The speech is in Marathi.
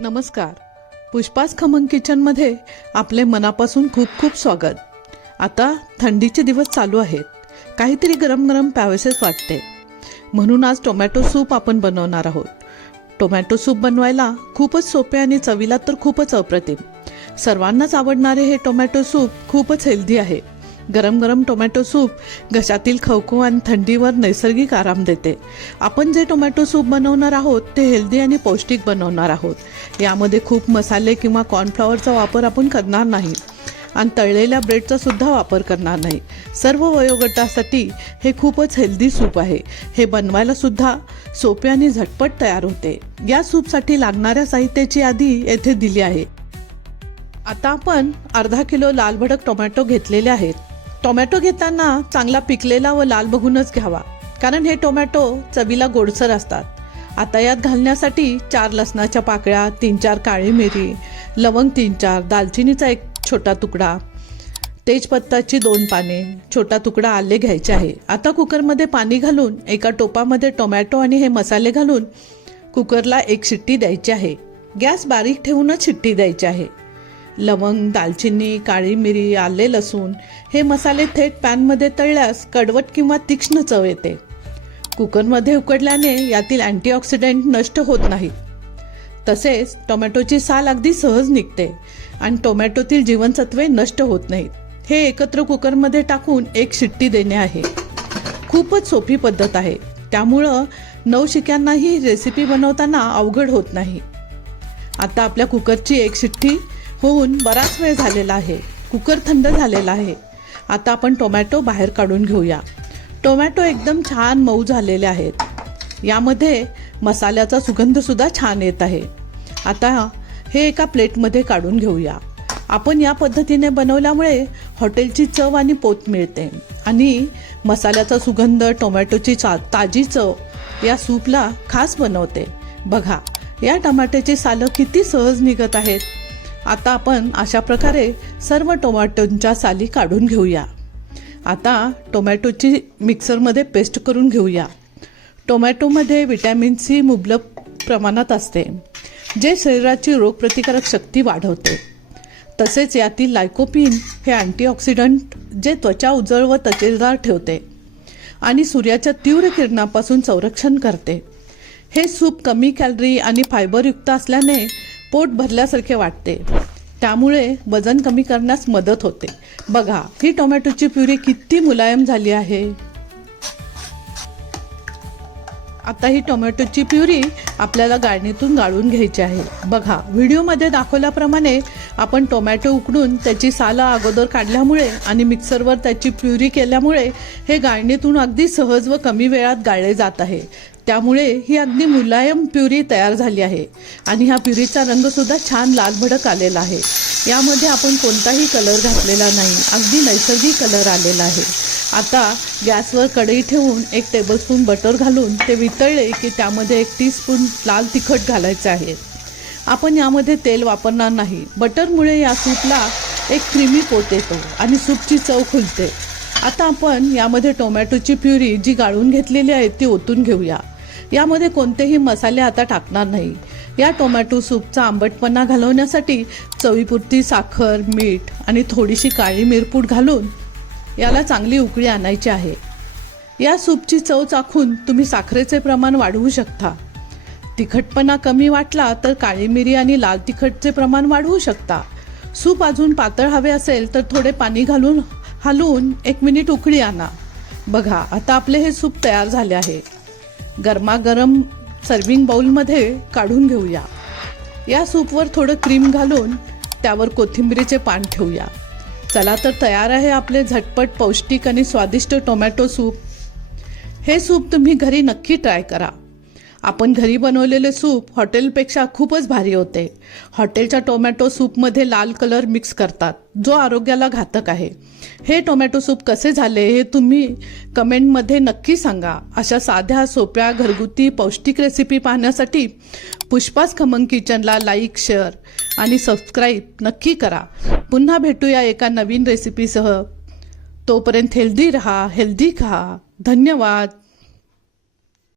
नमस्कार. पुष्पास खमंग किचनमध्ये आपले मनापासून खूप खूप स्वागत. आता थंडीचे दिवस चालू आहेत. काहीतरी गरम गरम प्यावेसेच वाटते. म्हणून आज टोमॅटो सूप आपण बनवणार आहोत. टोमॅटो सूप बनवायला खूपच सोपे आणि चवीला तर खूपच अप्रतिम. सर्वांनाच आवडणारे हे टोमॅटो सूप खूपच हेल्दी आहे. गरम गरम टोमॅटो सूप घशातील खवखव आणि थंडीवर नैसर्गिक आराम देते. आपण जे टोमॅटो सूप बनवणार आहोत ते हेल्दी आणि पौष्टिक बनवणार आहोत. यामध्ये खूप मसाले किंवा कॉर्नफ्लॉवरचा वापर आपण करणार नाही. आणि तळलेल्या ब्रेडचा सुद्धा वापर करणार नाही. सर्व वयोगटासाठी हे खूपच हेल्दी सूप आहे. हे बनवायला सुद्धा सोपे आणि झटपट तयार होते. या सूपसाठी लागणाऱ्या साहित्याची यादी येथे दिली आहे. आता आपण अर्धा किलो लाल भडक टोमॅटो घेतलेले आहेत. टोमॅटो घेताना चांगला पिकलेला व लाल बघूनच घ्यावा. कारण हे टोमॅटो चवीला गोडसर असतात. आता यात घालण्यासाठी चार लसणाच्या पाकळ्या तीन चार काळी मिरी लवंग तीन चार दालचिनीचा एक छोटा तुकडा तेजपत्ताची दोन पाने छोटा तुकडा आले घ्यायचे आहे. आता कुकरमध्ये पाणी घालून एका टोपामध्ये टोमॅटो आणि हे मसाले घालून कुकरला एक शिट्टी द्यायची आहे. गॅस बारीक ठेवूनच शिट्टी द्यायची आहे. लवंग दालचिनी काळी मिरी आले लसूण हे मसाले थेट पॅनमध्ये तळल्यास कडवट किंवा तीक्ष्ण चव येते. कुकरमध्ये उकडल्याने यातील अँटीऑक्सिडंट नष्ट होत नाहीत. तसेच टोमॅटोची साल अगदी सहज निघते आणि टोमॅटोतील जीवनसत्वे नष्ट होत नाहीत. हे एकत्र कुकरमध्ये टाकून एक शिट्टी देणे आहे. खूपच सोपी पद्धत आहे. त्यामुळं नवशिक्यांनाही रेसिपी बनवताना अवघड होत नाही. आता आपल्या कुकरची एक शिट्टी होऊन बराच वेळ झालेला आहे. कुकर थंड झालेला आहे. आता आपण टोमॅटो बाहेर काढून घेऊया. टोमॅटो एकदम छान मऊ झालेले आहेत. यामध्ये मसाल्याचा सुगंधसुद्धा छान येत आहे. आता हे एका प्लेटमध्ये काढून घेऊया. आपण या पद्धतीने बनवल्यामुळे हॉटेलची चव आणि पोत मिळते. आणि मसाल्याचा सुगंध टोमॅटोची चा ताजी चव या सूपला खास बनवते. बघा या टमाट्याची सालं किती सहज निघत आहेत. आता आपण अशा प्रकारे सर्व टोमॅटोंच्या साली काढून घेऊया. आता टोमॅटोची मिक्सरमध्ये पेस्ट करून घेऊया. टोमॅटोमध्ये विटॅमिन सी मुबलक प्रमाणात असते जे शरीराची रोगप्रतिकारक शक्ती वाढवते. तसेच यातील लायकोपिन हे अँटीऑक्सिडंट जे त्वचा उजळ व तचेदार ठेवते आणि सूर्याच्या तीव्र किरणापासून संरक्षण करते. हे सूप कमी कॅलरी आणि फायबरयुक्त असल्याने पोट भरल्यासारखे वाटते. त्यामुळे वजन कमी करण्यास मदत होते. बघा ही टोमॅटोची प्युरी किती मुलायम झाली आहे. आता ही टोमॅटोची प्युरी आपल्याला गाळणीतून गाळून घ्यायची आहे. बघा व्हिडिओमध्ये दाखवल्याप्रमाणे आपण टोमॅटो उकडून त्याची सालं अगोदर काढल्यामुळे आणि मिक्सरवर त्याची प्युरी केल्यामुळे हे गाळणीतून अगदी सहज व कमी वेळात गाळले जात आहे. त्यामुळे ही अगदी मुलायम प्युरी तयार झाली आहे. आणि ह्या प्युरीचा रंगसुद्धा छान लाल भडक आलेला आहे. यामध्ये आपण कोणताही कलर घातलेला नाही. अगदी नैसर्गिक कलर आलेला आहे. आता गॅसवर कढई ठेवून एक टेबलस्पून बटर घालून ते वितळले की त्यामध्ये एक टीस्पून लाल तिखट घालायचं आहे. आपण यामध्ये तेल वापरणार नाही. बटरमुळे या सूपला एक क्रीमी पोत येतो आणि सूपची चव खुलते. आता आपण यामध्ये टोमॅटोची प्युरी जी गाळून घेतलेली आहे ती ओतून घेऊया. यामध्ये कोणतेही मसाले आता टाकणार नाही. या टोमॅटो सूपचा आंबटपणा घालवण्यासाठी चवीपुरती साखर मीठ आणि थोडीशी काळी मिरपूड घालून याला चांगली उकळी आणायची आहे. या सूपची चव चाखून तुम्ही साखरेचे प्रमाण वाढवू शकता. तिखटपणा कमी वाटला तर काळी मिरी आणि लाल तिखटचे प्रमाण वाढवू शकता. सूप अजून पातळ हवे असेल तर थोडे पाणी घालून हलवून एक मिनिट उकळी आणा. बघा आता आपले हे सूप तयार झाले आहे. गरमागरम सर्विंग बाउलमध्ये काढून घेऊया. या सूपवर थोडं क्रीम घालून त्यावर कोथिंबिरीचे पान ठेवूया. चला तर तयार आहे आपले झटपट पौष्टिक आणि स्वादिष्ट टोमॅटो सूप हे सूप तुम्ही घरी नक्की ट्राय करा. आपण घरी बनवलेले सूप हॉटेलपेक्षा खूपच भारी होते. हॉटेलच्या टोमॅटो सूपमध्ये लाल कलर मिक्स करतात. जो आरोग्याला घातक आहे. हे टोमॅटो सूप कसे झाले हे तुम्ही कमेंटमध्ये नक्की सांगा. अशा साध्या सोप्या घरगुती पौष्टिक रेसिपी पाहण्यासाठी पुष्पास खमंग किचनला लाईक शेअर आणि सबस्क्राईब नक्की करा. पुन्हा भेटूया एका नवीन रेसिपीसह तोपर्यंत हेल्दी रहा हेल्दी खा. धन्यवाद.